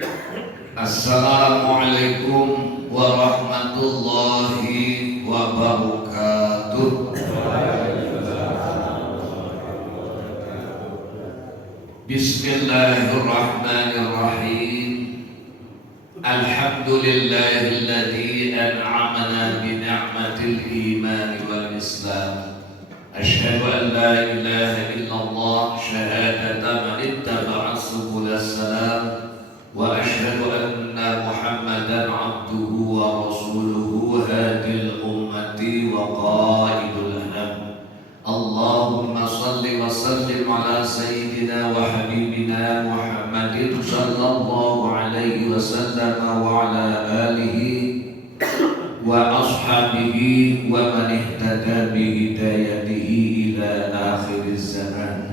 Assalamualaikum warahmatullahi wabarakatuh. Bismillahirrahmanirrahim. Alhamdulillahilladzi an'amana bi ni'matil iman wal islam. Asyhadu an la ilaha illallah syahadatan man ittaba'a subulas salam. Wa asyhadu anna Muhammadan abduhu wa rasuluhu hadil ummati wa qaidul anam. Allahumma salli wa sallim ala sayyidina wa habibina Muhammadin sallallahu alaihi wasallam wa ala alihi wa ashabihi wa man ihtada bi hidayatihi ila akhiriz zaman.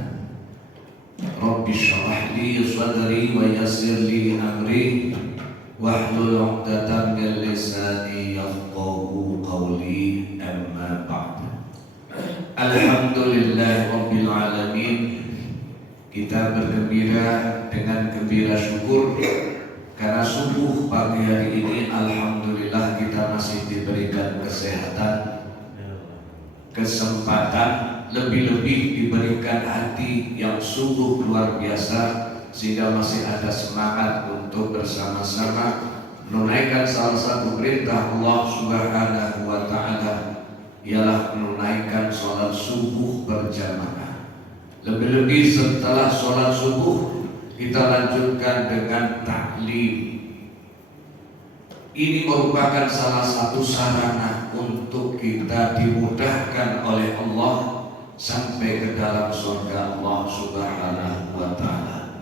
Rabbi syrah li sadri wa yassir li amri wahlul 'uqdatam min lisani yafqahu qawli, amma ba'd. Alhamdulillah rabbil alamin. Kita bergembira dengan gembira syukur karena subuh pagi hari ini alhamdulillah kita masih diberikan kesehatan, kesempatan, lebih-lebih diberikan hati yang sungguh luar biasa sehingga masih ada semangat untuk bersama-sama menunaikan salah satu perintah Allah Subhanahu wa taala, ialah menunaikan sholat subuh berjamaah. Lebih-lebih setelah sholat subuh kita lanjutkan dengan taklim. Ini merupakan salah satu sarana untuk kita dimudahkan oleh Allah sampai ke dalam surga Allah Subhanahu wa taala.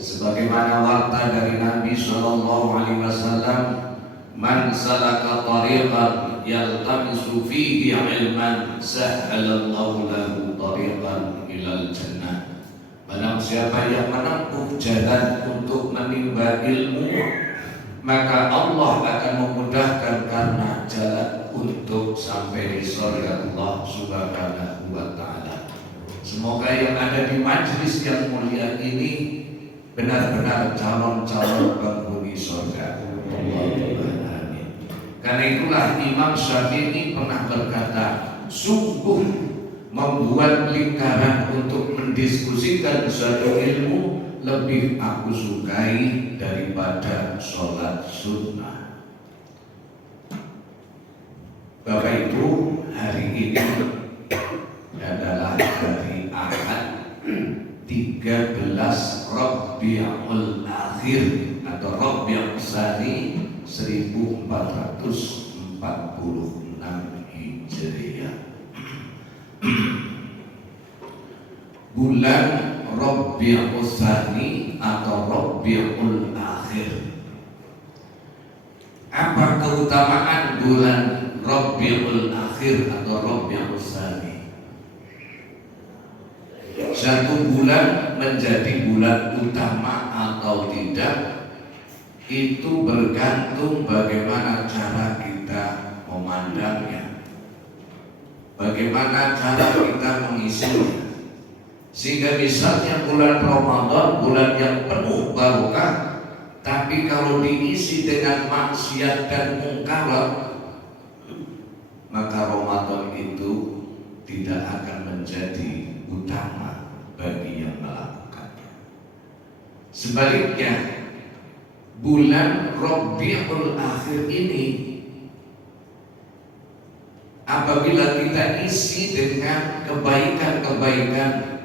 Sebagaimana warta dari Nabi sallallahu alaihi wasallam, "Man salaka tariqan yaltamisu fihi 'ilman sahhalallahu lahu tariqan ilal jannah." Barang siapa yang menempuh jalan untuk menimba ilmu, maka Allah akan memudahkan karena jalan untuk sampai di surga Allah Subhanahu wa taala. Semoga yang ada di majelis yang mulia ini benar-benar calon-calon penghuni surga. Allahumma amin. Karena itulah Imam Syafi'i pernah berkata, sungguh membuat lingkaran untuk mendiskusikan suatu ilmu lebih aku sukai daripada sholat sunnah. Bapak Ibu, hari ini adalah hari Ahad 13 Rabiul Akhir atau Rabiul Tsani 1446 Hijriah. Bulan Rabiul Tsani atau Rabiul Akhir. Apa keutamaan bulan Rabiul Akhir atau Rabiul Tsani? Satu bulan menjadi bulan utama atau tidak, itu bergantung bagaimana cara kita memandangnya, bagaimana cara kita mengisinya. Sehingga misalnya bulan Ramadan, bulan yang penuh barokah, tapi kalau diisi dengan maksiat dan mungkarat, maka Ramadan itu tidak akan menjadi utama bagi yang melakukannya. Sebaliknya, bulan Rabiul Akhir ini apabila kita isi dengan kebaikan-kebaikan,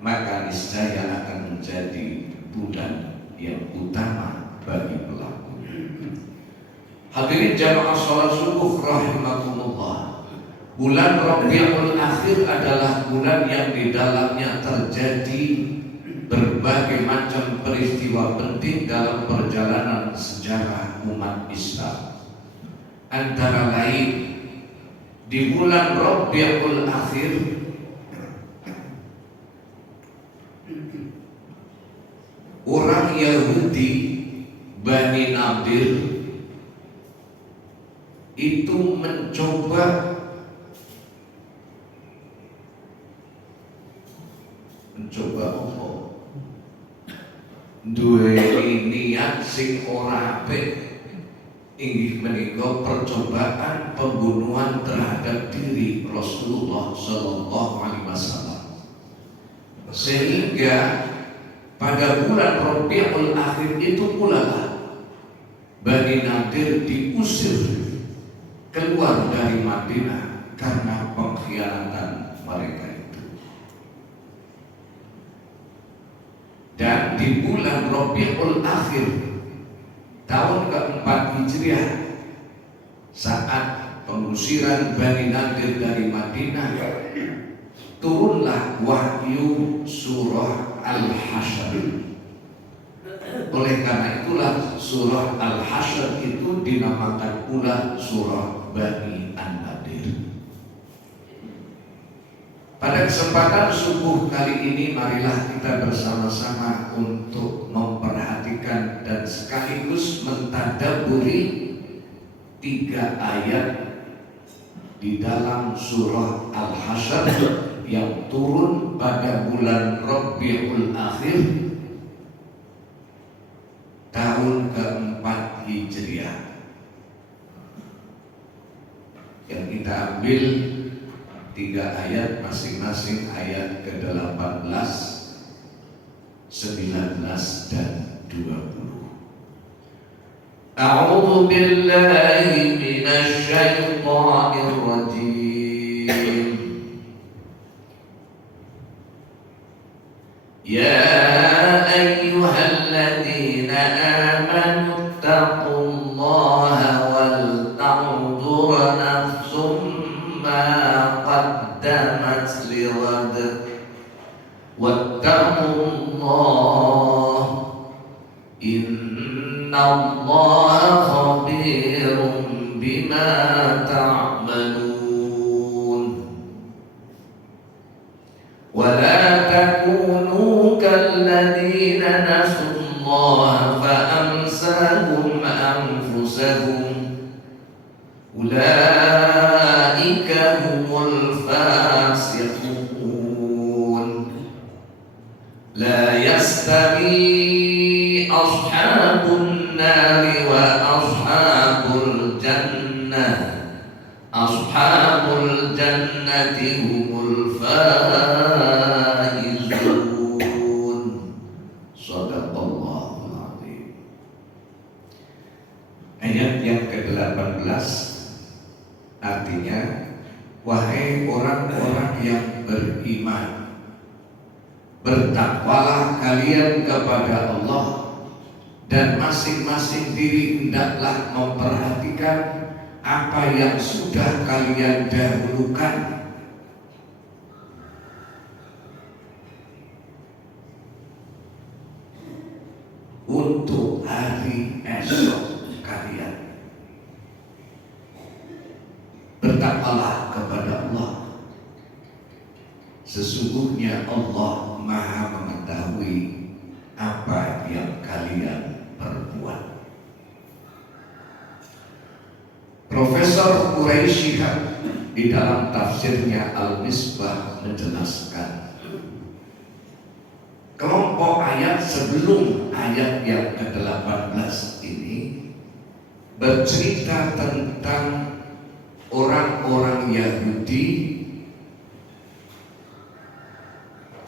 maka niscaya akan menjadi bulan yang utama bagi pelakunya. Hadirin jamaah sholat subuh rahimakumullah. Bulan Rabiul Akhir adalah bulan yang di dalamnya terjadi berbagai macam peristiwa penting dalam perjalanan sejarah umat Islam. Antara lain, di bulan Rabiul Akhir orang Yahudi Bani Nadir itu mencoba Allah duwe niat niat sing ora apik inggih menika percobaan pembunuhan terhadap diri Rasulullah Shallallahu Alaihi Wasallam, sehingga pada bulan Rabiul Akhir itu pula Bani Nadir diusir keluar dari Madinah karena pengkhianatan mereka itu. Dan di bulan Rabiul Akhir tahun keempat Hijriah, saat pengusiran Bani Nadir dari Madinah, turunlah wahyu surah Al-Hasyr. Oleh karena itulah surah Al-Hasyr itu dinamakan pula surah Bani An-Nadir. Pada kesempatan subuh kali ini, marilah kita bersama-sama untuk memperhatikan dan sekaligus mentadabburi 3 ayat di dalam surah Al-Hasyr yang turun pada bulan Rabiul Akhir tahun keempat Hijriah, yang kita ambil 3 ayat masing-masing, ayat ke-18, 19 dan 20. A'udzu billahi minasy syaithanir rajim. Ya ayyuhalladzina amanu taqullaha wal tanzur nafsum ma qaddamat lighad wattaqullah innallaha khabirun bima ta'malun. Wala takunu kalladzina nasullaha fa amsahum anfusahum ulaika humul fasiqun. La yastawi ashabun nari wa ashabul jannah, ashabul jannati humul faizun. Shadaqallahul azim. Ayat yang ke-18 artinya, wahai orang-orang yang beriman, bertakwalah kalian kepada Allah, dan masing-masing diri hendaklah memperhatikan apa yang sudah kalian dahulukan untuk hari esok kalian. Bertakwalah kepada Allah, sesungguhnya Allah Maha mengetahui apa yang kalian perbuat. Profesor Quraisy di dalam tafsirnya Al-Misbah menjelaskan, kelompok ayat sebelum ayat yang ke-18 ini bercerita tentang orang-orang Yahudi,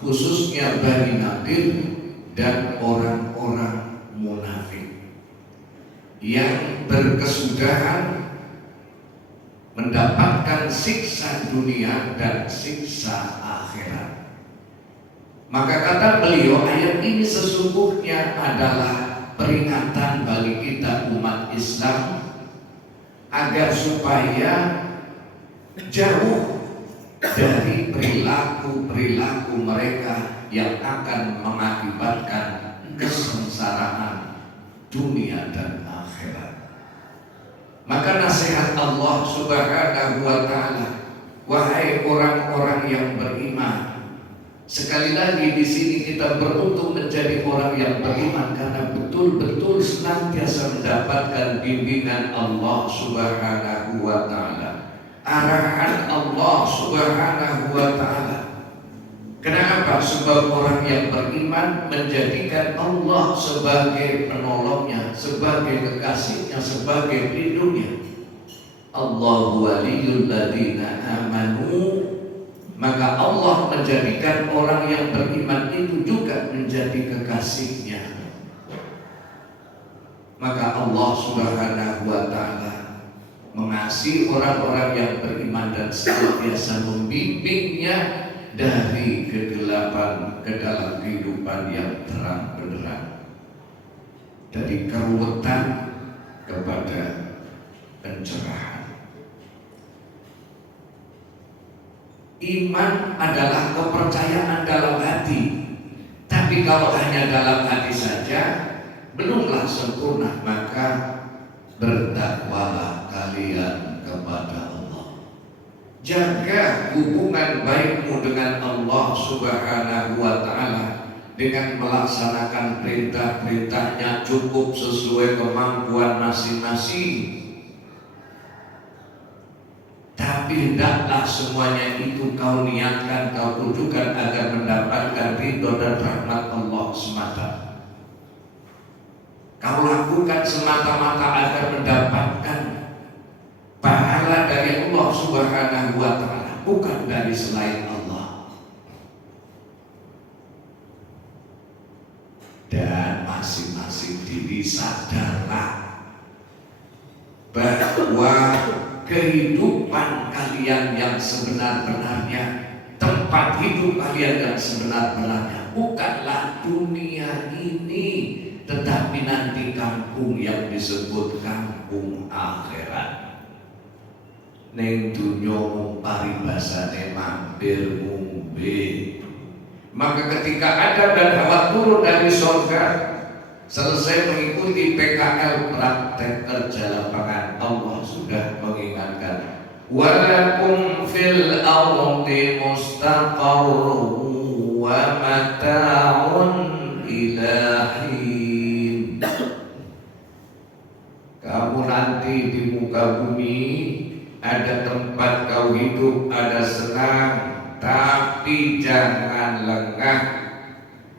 khususnya Bani Nadir dan orang-orang munafik yang berkesudahan mendapatkan siksa dunia dan siksa akhirat. Maka kata beliau, ayat ini sesungguhnya adalah peringatan bagi kita umat Islam agar supaya jauh dari perilaku-perilaku mereka yang akan mengakibatkan kesengsaraan dunia dan akhirat. Maka nasihat Allah Subhanahu wa ta'ala, wahai orang-orang yang beriman. Sekali lagi di sini kita beruntung menjadi orang yang beriman karena betul-betul senantiasa mendapatkan bimbingan Allah Subhanahu wa ta'ala, arahan Allah Subhanahu wa ta'ala. Kenapa? Sebab orang yang beriman menjadikan Allah sebagai penolongnya, sebagai kekasihnya, sebagai pelindungnya. Allahu waliyul ladzina amanu, maka Allah menjadikan orang yang beriman itu juga menjadi kekasihnya. Maka Allah Subhanahu wa ta'ala mengasihi orang-orang yang beriman dan senantiasa membimbingnya dari kegelapan ke dalam kehidupan yang terang benderang, dari keruwetan kepada pencerahan. Iman adalah kepercayaan dalam hati, tapi kalau hanya dalam hati saja belumlah sempurna, maka bertakwalah kalian kepada Allah. Jaga hubungan baikmu dengan Allah Subhanahu wa ta'ala dengan melaksanakan perintah-perintahnya cukup sesuai kemampuan masing-masing. Tapi hendaklah semuanya itu kau niatkan, kau tujukan agar mendapatkan ridho dan rahmat Allah semata. Kau lakukan semata-mata agar mendapatkan pahala dari Allah Subhanahu wa ta'ala, bukan dari selain Allah. Dan masing-masing diri sadarlah bahwa kehidupan kalian yang sebenar-benarnya, tempat hidup kalian yang sebenar-benarnya bukanlah dunia ini, tetapi nanti kampung yang disebut kampung akhirat. Neng dunya paribasane mampir ngombe. Maka ketika Adam dan Hawa turun dari surga, selesai mengikuti PKL praktek kerja lapangan, Allah sudah mengingatkan, walakum fil ardi mustaqarrun wa mata'un ila hin. Kamu nanti di muka bumi ada tempat kau hidup, ada senang, tapi jangan lengah.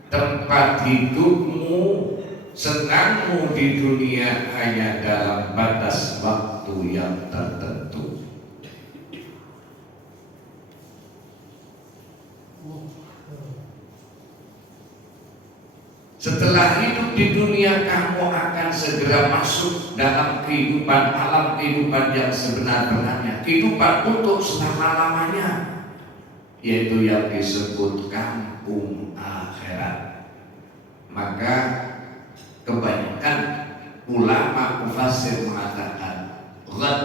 Tempat hidupmu, senangmu di dunia hanya dalam batas waktu yang tertentu. Setelah hidup di dunia, kamu akan segera masuk dalam kehidupan alam, kehidupan yang sebenar-benarnya, kehidupan untuk selama-lamanya, yaitu yang disebut kampung akhirat. Maka kebanyakan ulama mufassir mengatakan ghad,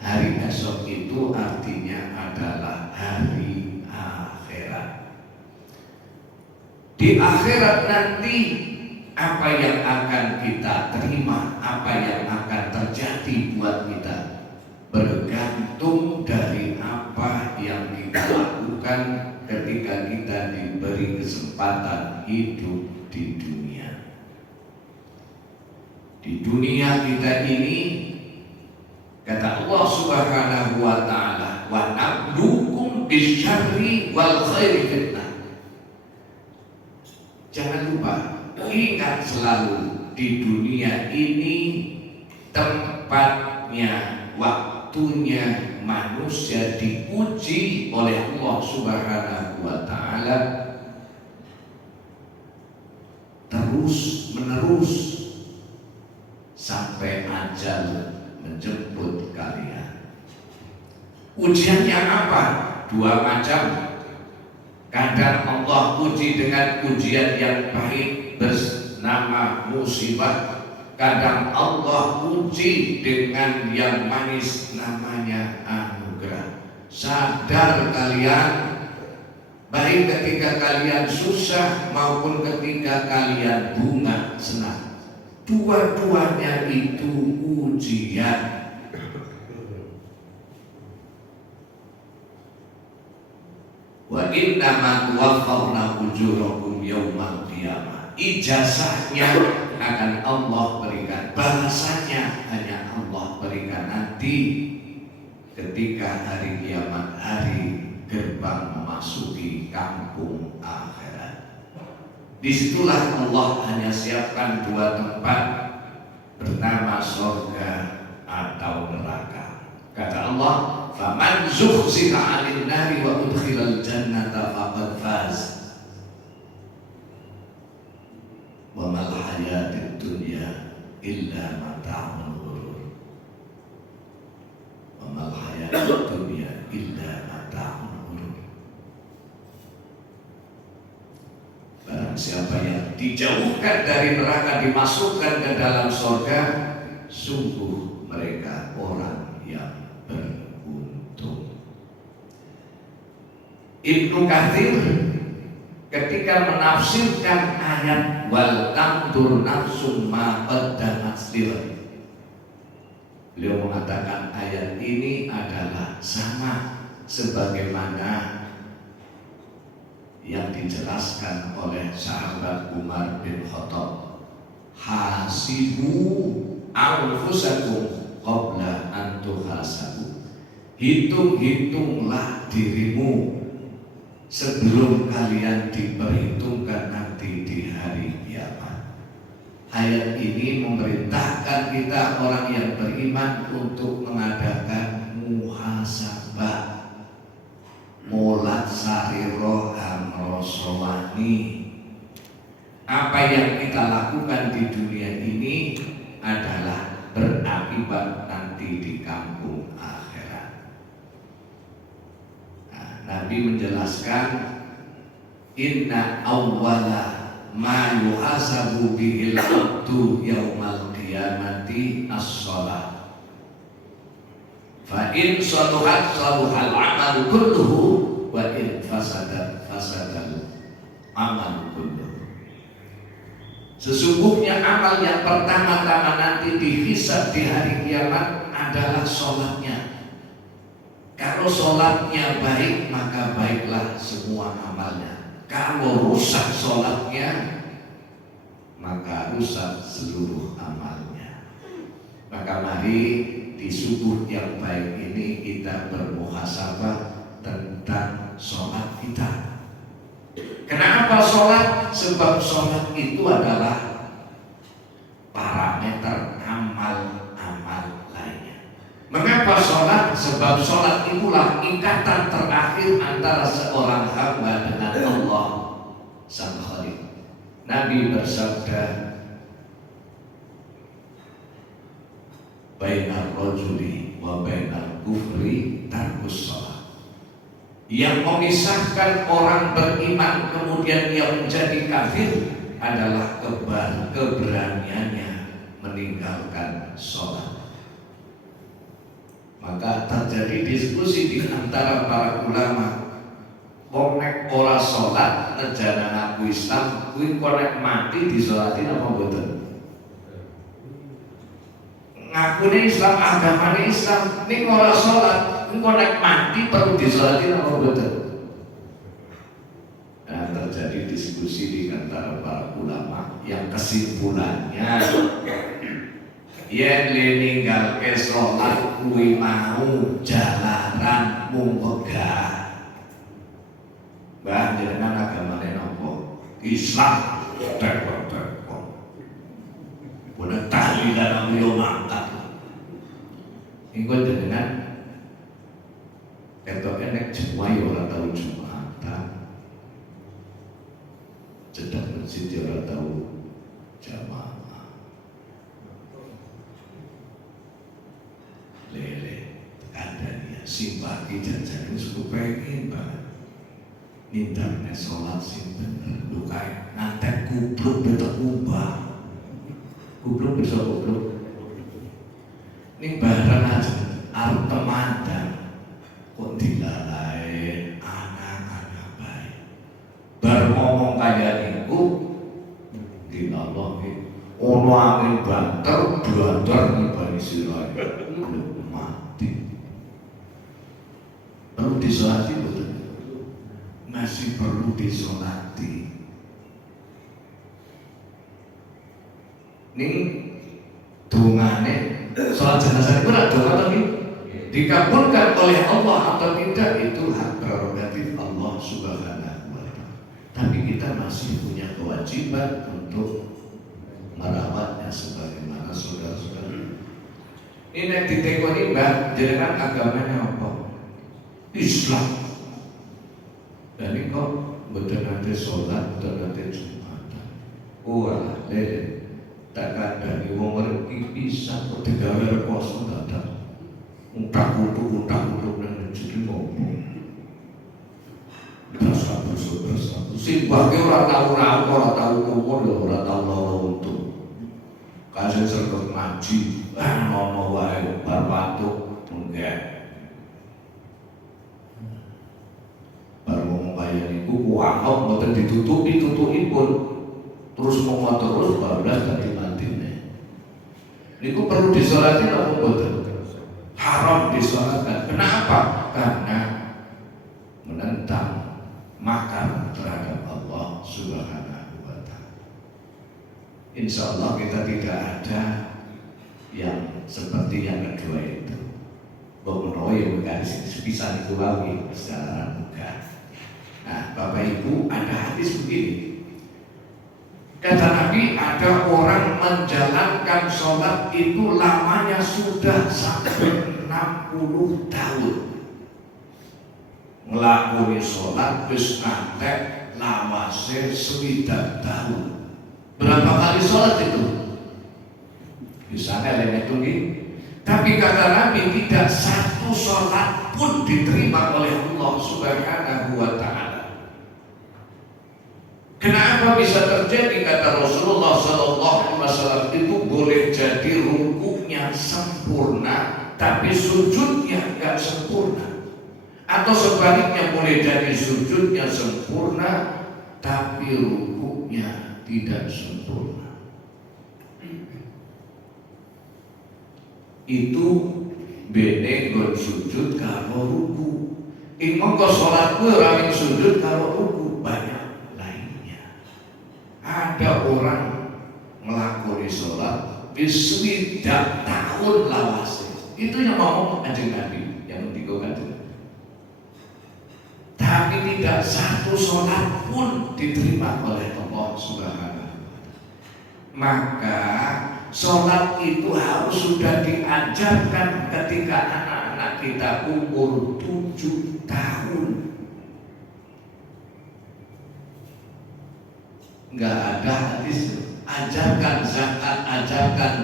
hari esok itu artinya adalah hari akhirat. Di akhirat nanti apa yang akan kita terima, apa yang akan terjadi buat kita, bergantung dari apa yang kita lakukan ketika kita diberi kesempatan hidup di dunia. Di dunia kita ini, kata Allah Subhanahu wa ta'ala, wa nabluukum bisyarri wal khairi fitnah. Jangan lupa, ingat selalu di dunia ini tempatnya, waktunya manusia diuji oleh Allah Subhanahu wa ta'ala terus menerus sampai ajal menjemput kalian. Ujiannya apa? Dua macam. Kadang Allah uji dengan ujian yang pahit bernama musibah. Kadang Allah uji dengan yang manis namanya anugerah. Sadar kalian, baik ketika kalian susah maupun ketika kalian bunga senang, dua-duanya itu ujian. Wa innama tuwaffawna ujurakum yaumal qiyamah. Ijazahnya akan Allah berikan, balasannya hanya Allah berikan nanti ketika hari kiamat, hari gerbang memasuki kampung akhirat. Disitulah Allah hanya siapkan dua tempat bernama surga atau neraka. Kata Allah, "Faman zuhziha 'anil nari wa udkhilal jannata faqad faz." Wa mal hayatid dunya illa mata'ul ghurur. Wa mal hayatid dunya illa mata'ul ghurur. Barang siapa yang dijauhkan dari neraka dimasukkan ke dalam surga, sungguh mereka orang yang beruntung. Ibnu Katsir ketika menafsirkan ayat wal tantur nafsum ma qaddamat lighad, beliau mengatakan ayat ini adalah sama sebagaimana yang dijelaskan oleh sahabat Umar bin Khattab, hasibu anfusakum qabla an tuhasabu. Hitung-hitunglah dirimu sebelum kalian diperhitungkan nanti di hari kiamat. Ayat ini memerintahkan kita orang yang beriman untuk mengadakan muhasabah, mulat sariro amrosowani. Apa yang kita lakukan di dunia ini adalah berakibat nanti di kampung akhirat. Nabi menjelaskan, inna awwala ma yuhasabu bihil abdu yaumal qiyamati as-shalah. Fa in saluhat saluhal amalu kulluhu wa in fasadat fasadal amalu kulluhu. Sesungguhnya amal yang pertama-tama nanti dihisab di hari kiamat adalah sholatnya. Kalau sholatnya baik, maka baiklah semua amalnya. Kalau rusak sholatnya, maka rusak seluruh amalnya. Maka mari di subuh yang baik ini kita bermuhasabah tentang sholat kita. Kenapa sholat? Sebab sholat itu adalah parameter amal-amal lainnya. Mengapa sholat? Sebab sholat itulah ikatan terakhir antara seorang hamba dengan Allah Sang Khalik. Nabi bersabda, bainar rajuli wa bainar kufri tarkus sholat. Yang memisahkan orang beriman kemudian dia menjadi kafir adalah keberaniannya meninggalkan sholat. Maka terjadi diskusi di antara para ulama. Konek ora sholat ngejana ngaku Islam, kuwi konek mati disolatin apa betul? Ngakune Islam, agamane Islam, ning ora sholat, konek mati perlu disolatin apa betul? Nah, terjadi diskusi di antara para ulama yang kesimpulannya yen le ninggalke sholat kuwi mau jalanan mung wegah. Mbah jenengan agamane napa? Islam. Tek-tek. Boten tahlilan yo mangkat. Engko jenengan ketoke nek Jumat yo ora tau Jumatan. Cedak masjid yo ora tau jamaah. Lele kandhane simpati janjane suku pengen banget. Nindakne sholat sing bener lho kae ngantek kubluk betek ubah. Kubluk bisa kubluk. Ning bareng aja arep temandang kok dilalai anak-anak bae. Bar ngomong kaya niku dinallah iki ono angin banter bandar nibani sirahe. Mati. Perlu disolati betul. Masih perlu disolati. Ning dongane sholat jenazah itu ora donga to nggih? Dikabulkan oleh Allah atau tidak itu hak prerogatif Allah Subhanahu wa Ta'ala. Tapi kita masih punya kewajiban untuk merawatnya sebagaimana saudara-saudara. Ini nek ditekoni Mbak, jenengan agamanya apa? Islam. Dan ini kok mboten nate salat, mboten nate Jumatan. Wah, tak kandhani wong iki bisa kok digawe poso dadak. Utak-utuk nang jadi ngomong. Bersatu. Simbahke ora tau rawo, ora tau kumur, ora tau lara untung. Kasih sergap ngaji, ngomong wae bar batuk, enggak. Bar ngomong kaya niku kuwangok mboten ditutupi pun. Terus ngomong terus bablas dadi mantine. Niku perlu disolati apa mboten? Haram disolatkan. Kenapa? Karena menentang makar terhadap Allah Subhanahu wa Ta'ala. Insya Allah kita tidak ada yang seperti yang kedua itu. Bahwa yang garis sepisah dikulangi secara mudah. Nah, Bapak Ibu, ada hadis begini. Kata Nabi, ada orang menjalankan sholat itu lamanya sudah sampai 60 tahun. Ngelakoni sholat bis ngantek lawase 9 tahun. Berapa kali sholat itu? Bisa ngeleng itu nih. Tapi kata Nabi, tidak satu sholat pun diterima oleh Allah Subhanahu wa Ta'ala. Kenapa bisa terjadi? Kata Rasulullah SAW, itu boleh jadi rukuknya sempurna, tapi sujudnya nggak sempurna. Atau sebaliknya boleh jadi sujudnya sempurna, tapi rukuknya tidak sempurna. Itu bene gon sujud kalau ruku. Imam kok sholatku orang yang sujud kalau ruku banyak. Ada orang melakoni sholat biswidak tahun lawase. Itu yang mau Kanjeng Nabi yang dikokan. Tapi tidak satu sholat pun diterima oleh Allah Subhanahu wa Ta'ala. Maka sholat itu harus sudah diajarkan ketika anak-anak kita umur 7 tahun. Enggak ada hadis ajarkan zakat, ajarkan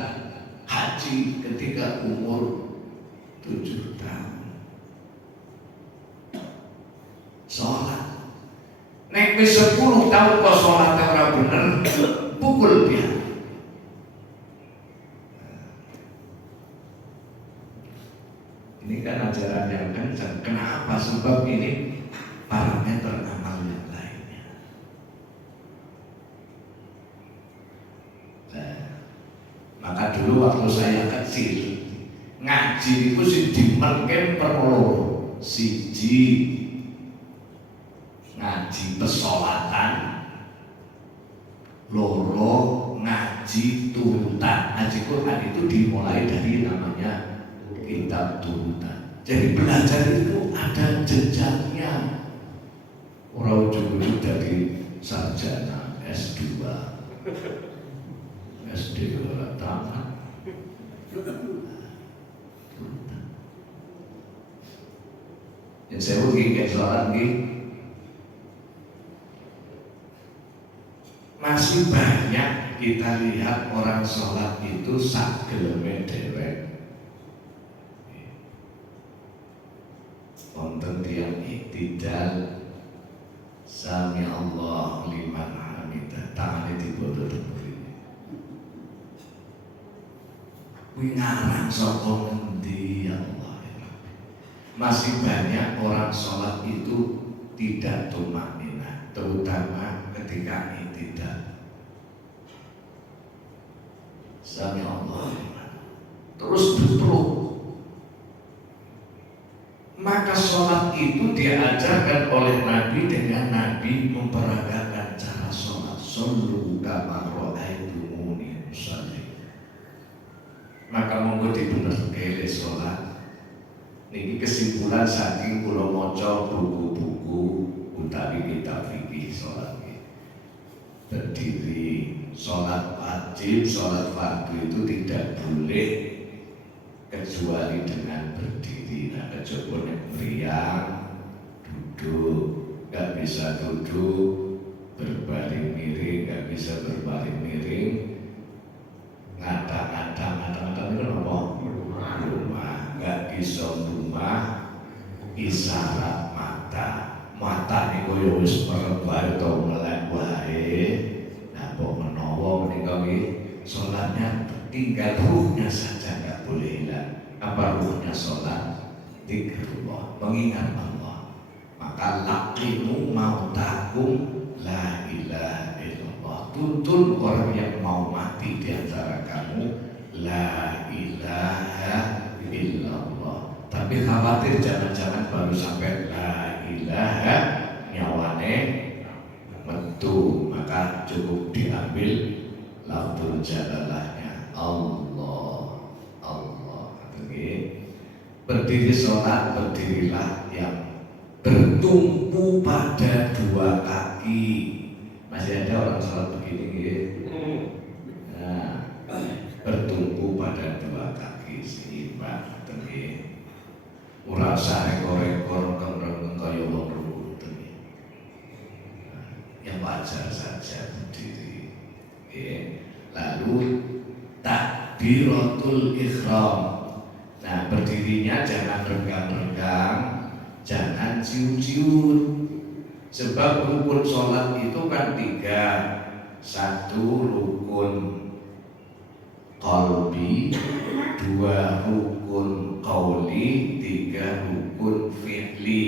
haji ketika umur 7 tahun. Sholat nek wis 10 tahun kok sholatnya ora bener, pukul dia. Ini kan ajaran yang kencang. Kenapa? Sebab ini parameter amal yang lainnya. Maka dulu waktu saya kecil ngaji itu sih dimenken perlu siji ngaji pesolatan, loro ngaji turutan. Ngaji Quran itu dimulai dari namanya kitab turutan. Jadi belajar itu ada jenjangnya. Orang ujung-ujung dari sarjana S2 SD ora tamat. Yang saya begini soalan ini masih banyak kita lihat orang sholat itu sak geleme dewek. Wonten tiyang iktidal sami Allah liman hamidah, tangane dibodoh. Kuwi ngarang sapa ngendi ya Allah. Masih banyak orang sholat itu tidak tumakninah, terutama ketika iktidal. Sami Allah terus duduk. Maka sholat itu diajarkan oleh Nabi dengan Nabi memperagakan cara sholat. Shollu kama ra'aitumuni usolli. Maka monggo dibenerke sholat Niki kesimpulan saking kula maca buku-buku utawi kitab fikih salat. Berdiri, salat wajib, salat fardu itu tidak boleh kecuali dengan berdiri. Nah, kecuali meriang, duduk, nggak bisa duduk, berbaring miring, nggak bisa berbaring miring, ngata-ngata itu apa? Rumah, nggak bisa rumah, isyarat mata nih koyo wis merem wae to melek wae. Nah, kok menawa menika salatnya tinggal ruhnya saja nggak boleh hilang. Apa ruhnya salat? Zikrullah, mengingat Allah. Maka laqimu mautakum la ilaha illallah. Tuntun orang yang mau mati di antara kamu la ilaha illallah. Tapi khawatir jangan-jangan baru sampai la ilaha nyawane metu, maka cukup diambil lafzul jalalahnya Allah. Berdiri sholat, berdirilah yang bertumpu pada dua kaki. Masih ada orang sholat begini gitu. Nah, bertumpu pada dua kaki seimbang. Ora usah rekor-rekor kaya wong ruku. Yang wajar saja berdiri. Lalu takbiratul ihram. Nah, berdirinya jangan renggang-renggang, jangan ciut-ciut. Sebab rukun sholat itu kan 3. 1 rukun qalbi, 2 rukun qauli, 3 rukun fi'li.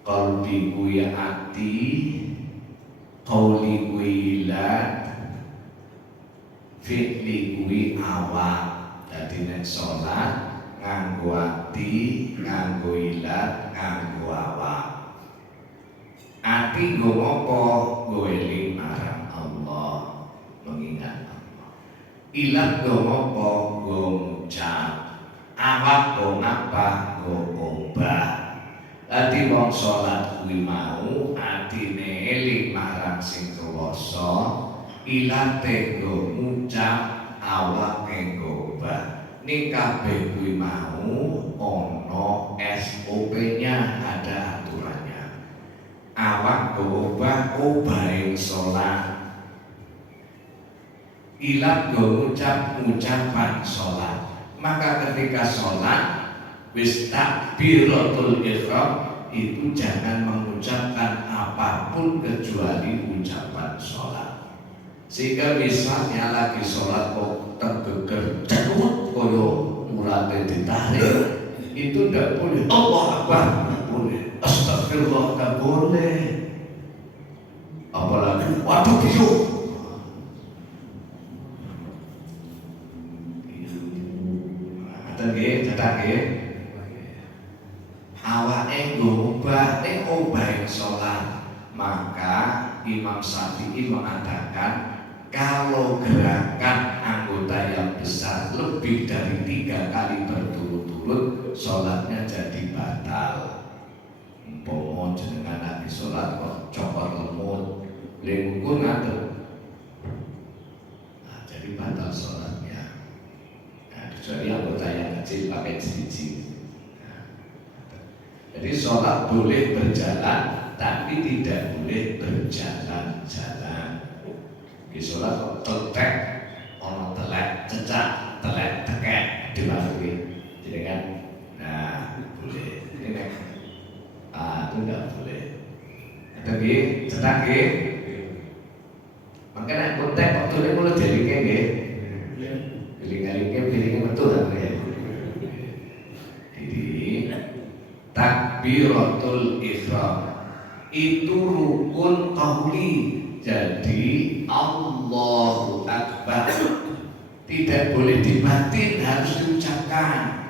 Qalbi kuwi ati, qauli kuwi lisan, fi'li kuwi awak. Dadi nek salat nganggo ati, nganggo ilat, nganggo awak. Ati nggo apa? Nggo eling marang Allah, mengingat Allah. Ilat nggo apa? Nggo ngucap. Awak nggo ngapa? Nggo obah. Dadi wong salat kuwi mau atine eling marang sing kuwasa, ilate nggo ngucap, awake nggo obah. Ning kabeh kuwi mau ana SOP-nya, ada aturannya. Awak nggo obah salat. Ilat nggo ngucap ucapan salat. Maka ketika salat wis takbiratul ihram itu jangan mengucapkan apapun kecuali ucapan salat. Sehingga misalnya lagi sholat kok tergeger cekut koyo murate ditarik, itu tidak boleh. Allah Akbar tidak boleh, astagfirullah tidak boleh, apalagi waduh biuk. Cetak awake ngobah ning obah sholat. Maka Imam Syafi'i mengatakan kalau gerakan anggota yang besar lebih dari 3 kali berturut-turut, sholatnya jadi batal. Umpama jenengan lagi sholat kok copot lemut, lengkung ngatur, nah, jadi batal sholatnya. Nah, kecuali anggota yang kecil pakai cici. Nah, jadi sholat boleh berjalan, tapi tidak boleh berjalan-jalan. Di sholat kok tetek, ono telek, cecak, telek, tekek, dimasuki, jadi kan, nah boleh, ini itu enggak boleh. Tapi cetak makanya kontek waktu ini mulai jelingnya pilih betul kan ya. Jadi takbiratul ihram itu rukun qauli. Jadi Allahu Akbar tidak boleh dibatin, harus diucapkan.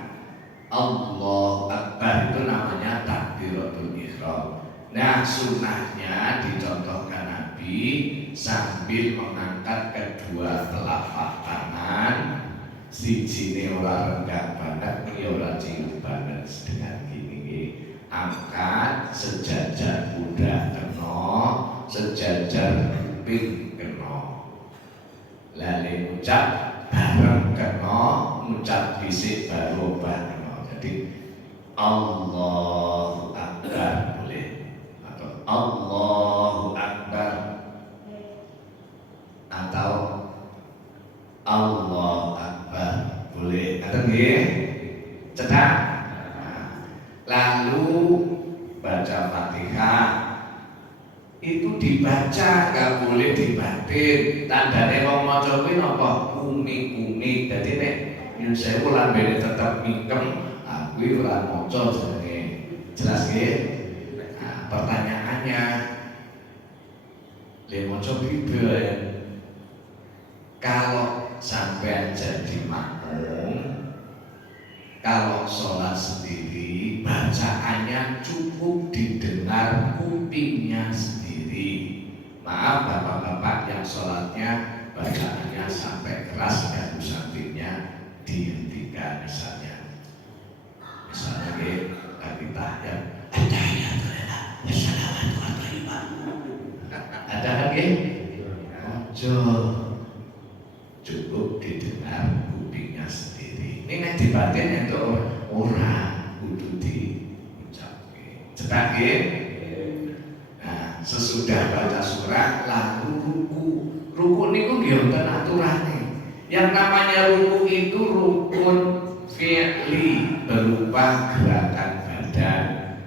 Allahu Akbar itu namanya takbiratul ihram. Nah, sunnahnya dicontohkan Nabi sambil mengangkat kedua telapak tangan, sijine ora rendah banget, ya ora cilik banget dengan gini. Angkat sejajar kuda kena, sejajar kuping kena. Lali ngucap bareng kena, ngucap dhisik baru obah kena. Jadi Allahu Akbar boleh, atau Allahu Akbar, atau Allahu Akbar boleh. Kata nggih? Cedak. Lalu baca Fatihah itu dibaca, gak boleh dibatin. Tandane wong maca kuwi napa? Umi-umi. Dadi nek nyun sewu lambene tetep mingkem, kuwi ora maca jenenge. Jelas nggih? Nah, pertanyaannya, le maca Bibel. Kalau sampai jadi makmum, kalau sholat sendiri, bacaannya cukup didengar kupingnya sendiri. Maaf bapak-bapak yang sholatnya bacaannya sampai keras dan sampingnya dihentikan misalnya. Misalnya kita tahiyat, ada lagi? Ojo, cukup didengar kupingnya sendiri. Ini nek dibatin itu orang kudu diucapke. Cetak nggih. Nah, sesudah baca surat lalu ruku. Ruku niku nggih wonten aturane. Yang namanya ruku itu rukun fi'li, berupa gerakan badan.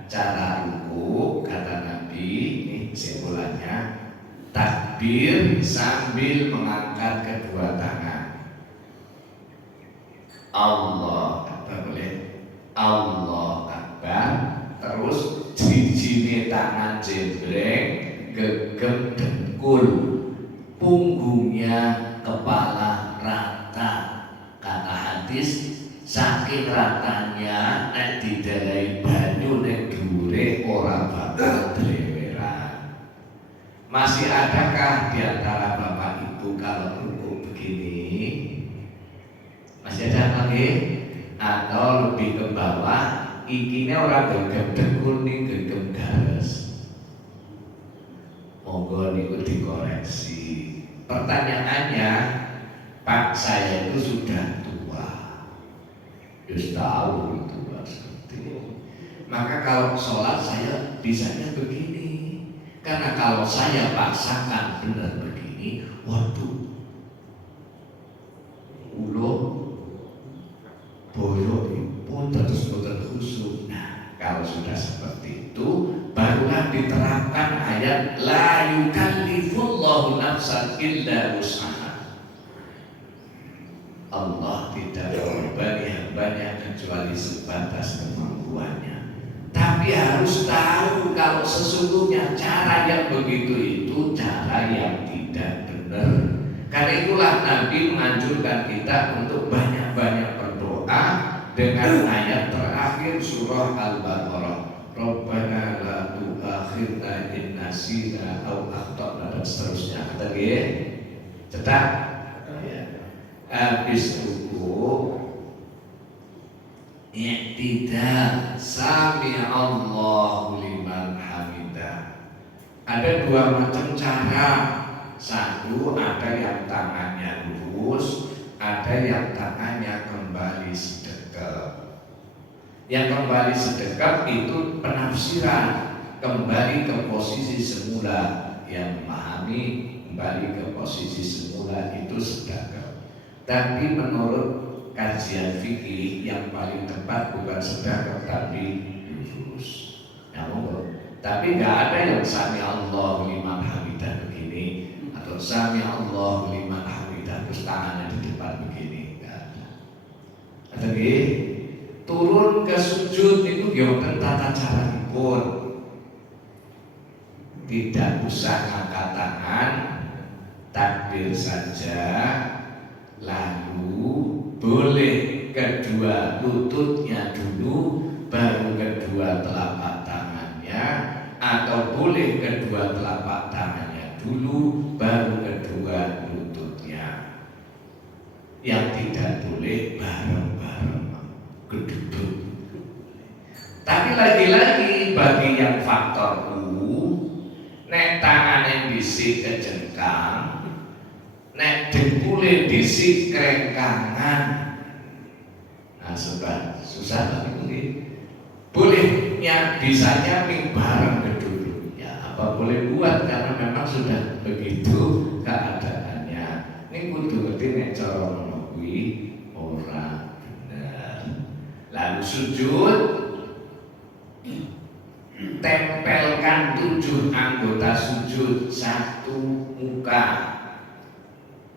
Cara ruku kata Nabi, ini kesimpulannya, takbir sambil mengangkat kedua tangan. Allah Akbar boleh, Allah Akbar. Terus jijine tangan jembreng, gegem dengkul, punggungnya kepala rata. Kata hadis, saking ratanya nek didarai banyu nek dhuwure ora bakal dreweran. Masih adakah di antara Bapak Ibu kalau ruku begini? Masih ada lagi? Atau lebih ke bawah, ikinya orang gegem dengkul nih, gegem gares. Monggo niku dikoreksi. Pertanyaannya, Pak, saya itu sudah tua, just tahu itu seperti itu. Maka kalau sholat saya bisanya begini. Karena kalau saya paksakan benar begini, waduh, ulo boyo pun terus khusyuk. Nah, kalau sudah seperti itu, barulah diterapkan ayat la yukallifullahu nafsan illa wus'aha. Allah tidak membebani hambanya kecuali sebatas kemampuannya. Tapi harus tahu kalau sesungguhnya cara yang begitu itu cara yang tidak benar. Karena itulah Nabi menganjurkan kita untuk banyak-banyak berdoa dengan ayat terakhir surah Al-Baqarah. Rabbana la tu'akhirna in nasina aw akhtana dan seterusnya. Kata dia, cetak. Habis itu i'tidal, sami Allahu liman hamidah. Ada dua macam cara. Satu, ada yang tangannya lurus, ada yang tangannya kembali sedekap. Yang kembali sedekap itu penafsiran, kembali ke posisi semula. Yang memahami kembali ke posisi semula itu sedekap. Tapi menurut kajian fikih yang paling tepat bukan sedekap tapi lurus. Namun, tapi nggak ada yang sami Allahu liman hamidah begini atau sami Allahu liman hamidah terus tangannya di depan begini, nggak ada. Ada turun ke sujud itu gimana tata cara pun tidak usah angkat tangan, takbir saja, lalu boleh kedua lututnya dulu baru kedua telapak tangannya, atau boleh kedua telapak tangannya dulu baru kedua lututnya. yang tidak boleh bareng-bareng geduduk. Tapi lagi-lagi bagi yang faktor nek tangan dhisik kejengkang, nek dengkule dhisik krengkangan. Nah, susah tapi mungkin bolehnya bisanya ming bareng geduduk. Ya apa boleh buat karena memang sudah begitu keadaannya. Ini kudu ngerti nek cara ngono kuwi ora bener. Lalu sujud, tempelkan 7 anggota sujud. 1 muka.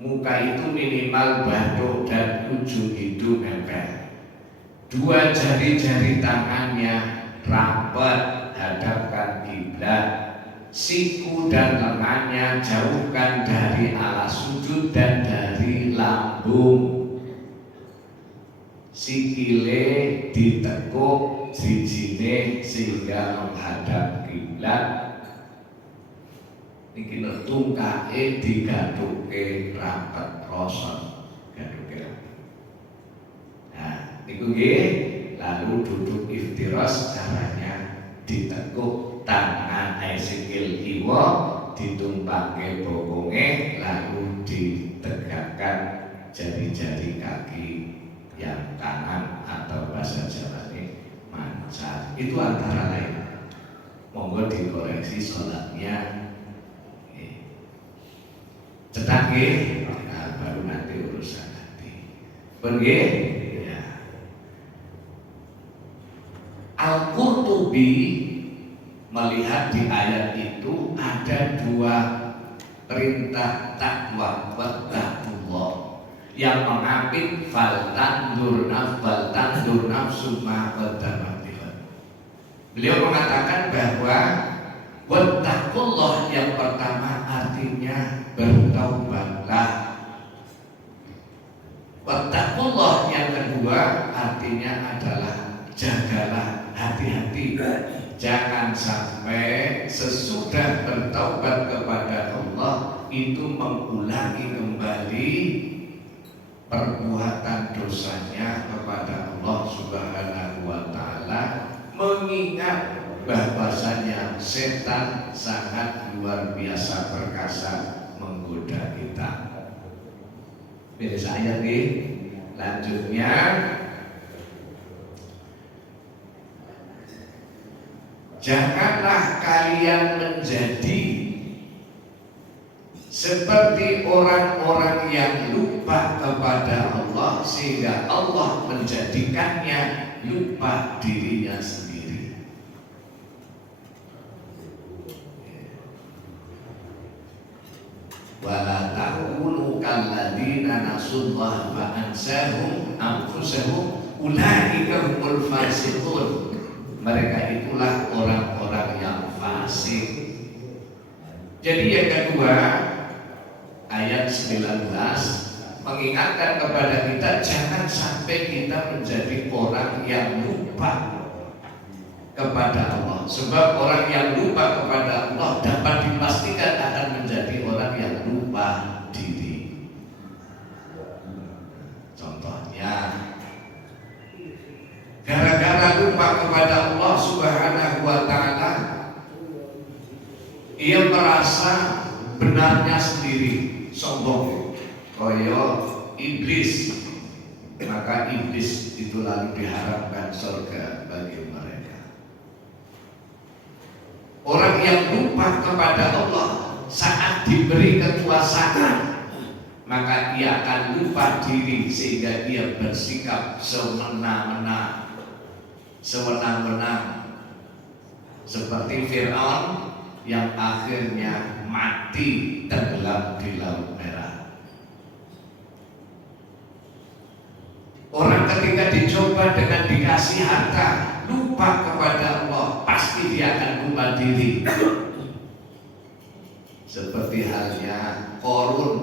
Muka itu minimal batuk dan ujung hidung nempel. 2 jari-jari tangannya rapat hadapkan kiblat. Siku dan lengannya jauhkan dari alas sujud dan dari lambung. Sikile ditekuk sijine sehingga menghadap kiblat. Niki tungkake digathuke rapet rosot gathuke. Nah, niku nggih lalu duduk iftiras caranya ditekuk tangan sikil kiwa ditumpake bokonge lalu ditegakkan jari-jari kaki yang kanan atau bahasa Jawane mancat. Itu antara lain. Monggo dikoreksi sholatnya. Cetak nggih, nah, baru nanti urusan nanti. Pun nggih? Ya. Al-Qurtubi melihat di ayat itu ada 2 perintah takwa wattaqullah yang mengapit faltandur nafsu ma qaddamat. Beliau mengatakan bahwa wattaqullah yang pertama artinya bertaubatlah. Wattaqullah yang kedua artinya adalah jagalah, hati-hati. Jangan sampai sesudah bertaubat kepada Allah itu mengulangi kembali perbuatan dosanya kepada Allah Subhanahu wa taala, mengingat bahwasanya setan sangat luar biasa perkasa menggoda kita. Pilih saya nih. Lanjutnya janganlah kalian menjadi seperti orang-orang yang lupa kepada Allah sehingga Allah menjadikannya lupa dirinya sendiri. Wala takunu kalladzina nasullaha fa ansahum anfusahum ulaika humul fasiqun. Mereka itulah orang-orang yang fasik. Jadi yang kedua ayat 19 mengingatkan kepada kita jangan sampai kita menjadi orang yang lupa kepada Allah. Sebab orang yang lupa kepada Allah dapat dipastikan akan menjadi orang yang lupa diri. Contohnya gara-gara lupa kepada Allah Subhanahu wa taala, ia merasa benarnya sendiri, sombong, koyo iblis. Maka iblis itu lalu diharapkan surga bagi mereka. Orang yang lupa kepada Allah saat diberi kekuasaan, maka ia akan lupa diri sehingga ia bersikap semena-mena, sewenang-wenang seperti Fir'aun yang akhirnya mati tenggelam di Laut Merah. Orang ketika dicoba dengan dikasih harta lupa kepada Allah, pasti dia akan lupa diri. Seperti halnya Qarun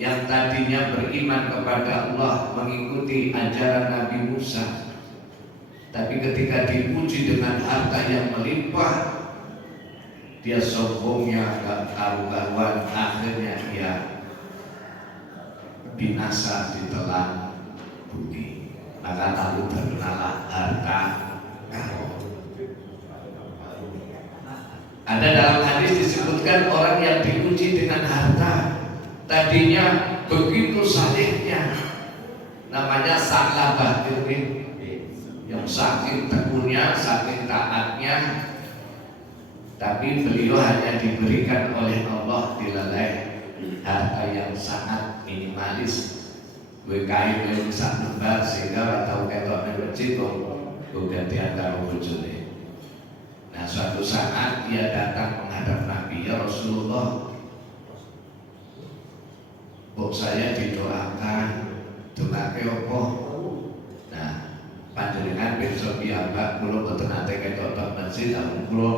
yang tadinya beriman kepada Allah, mengikuti ajaran Nabi Musa, tapi ketika dipuji dengan harta yang melimpah, dia sombongnya gak karu-karuan, akhirnya dia binasa ditelan bumi. Maka tahu terkenalah harta karun. Ada dalam hadis disebutkan orang yang diuji dengan harta, tadinya begitu salehnya, namanya Sa'labah bin, yang saking tekunnya, saking taatnya, tapi beliau hanya diberikan oleh Allah dilalai harta yang sangat minimalis. WKI belum sak lembar sehingga tahu ketok masjid kok gantian karo bojone. Nah, suatu saat dia datang menghadap Nabi, ya Rasulullah, kok saya didoakan, doake apa? Nah, panjenengan besok piyambak kula boten nate ketok tok masjid, lamun kula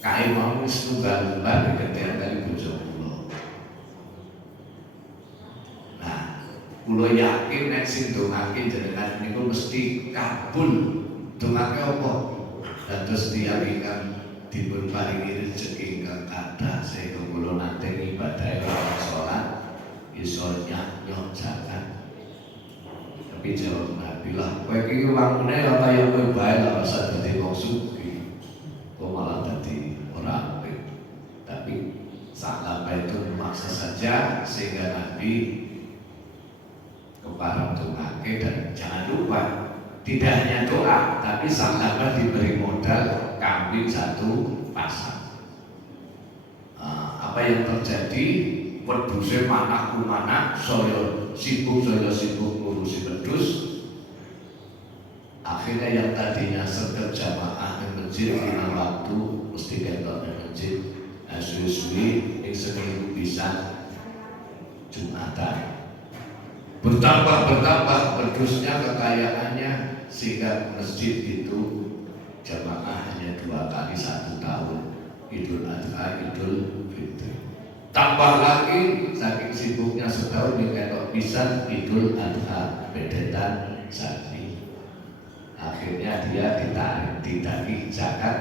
kae mau wis tunggal lembar gantian kali bojo kula. Nah, kula yakin nek sing dongake jenengan niku mesti kabul. Dongake apa? Dados tiyang ingkang dipun paringi rezeki ingkang kathah sehingga kula nate ibadah kaliyan salat iso nyok zakat. Tapi jawab Nabi lah, kowe iki wangune ya kaya kowe bae lah rasa dadi wong sugih. Kok malah dadi ora apik. Tapi Sa'labah itu memaksa saja sehingga Nabi kepareng dongake. Dan jangan lupa, tidak hanya doa, tapi Sa'labah diberi modal kambing 1 pasang. Apa yang terjadi? Wedhuse manah kumana, saya sibuk ngurusi wedhus. Akhirnya yang tadinya sergap jamaah di masjid 5 waktu mesti ketok di masjid, suwi-suwi yang seminggu bisa Jumatan. Bertambah wedhusnya, kekayaannya, sehingga masjid itu jamaah hanya 2 kali 1 tahun, Idul Adha, Idul Fitri. Tambah lagi saking sibuknya setahun diketok pisan Idul Adha, bedetan sapi. Akhirnya dia ditagih zakat.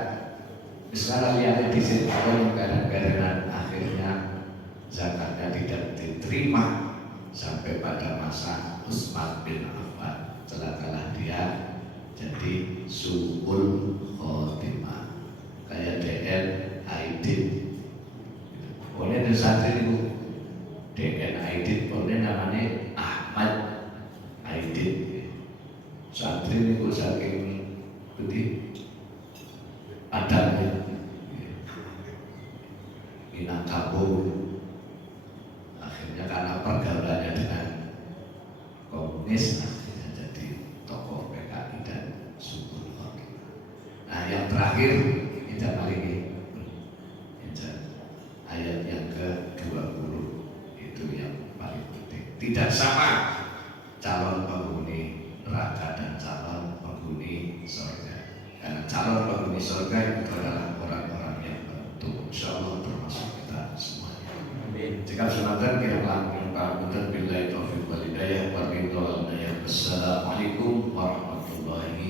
Sekarang lihat di sini yang gara-gara akhirnya zakatnya tidak diterima sampai pada masa Utsman bin Affan. Celakalah dia jadi suul khotimah kayak DN Aidit. Oleh santri itu DN Aidit, oleh namanya Ahmad Aidit. Santri itu saking putih adanya Minangkabau. Akhirnya karena pergaulannya dengan komunis, akhirnya jadi tokoh PKI dan suku. Nah, yang terakhir kita paling ayat yang ke-20 itu yang paling penting. Tidak sama calon penghuni neraka dan calon penghuni surga. Karena calon penghuni surga itu adalah orang-orang yang beruntung. Insyaallah termasuk kita semuanya. Jika sunatan kira langkung pamungkas billahi taufiq wal hidayah. Assalamualaikum warahmatullahi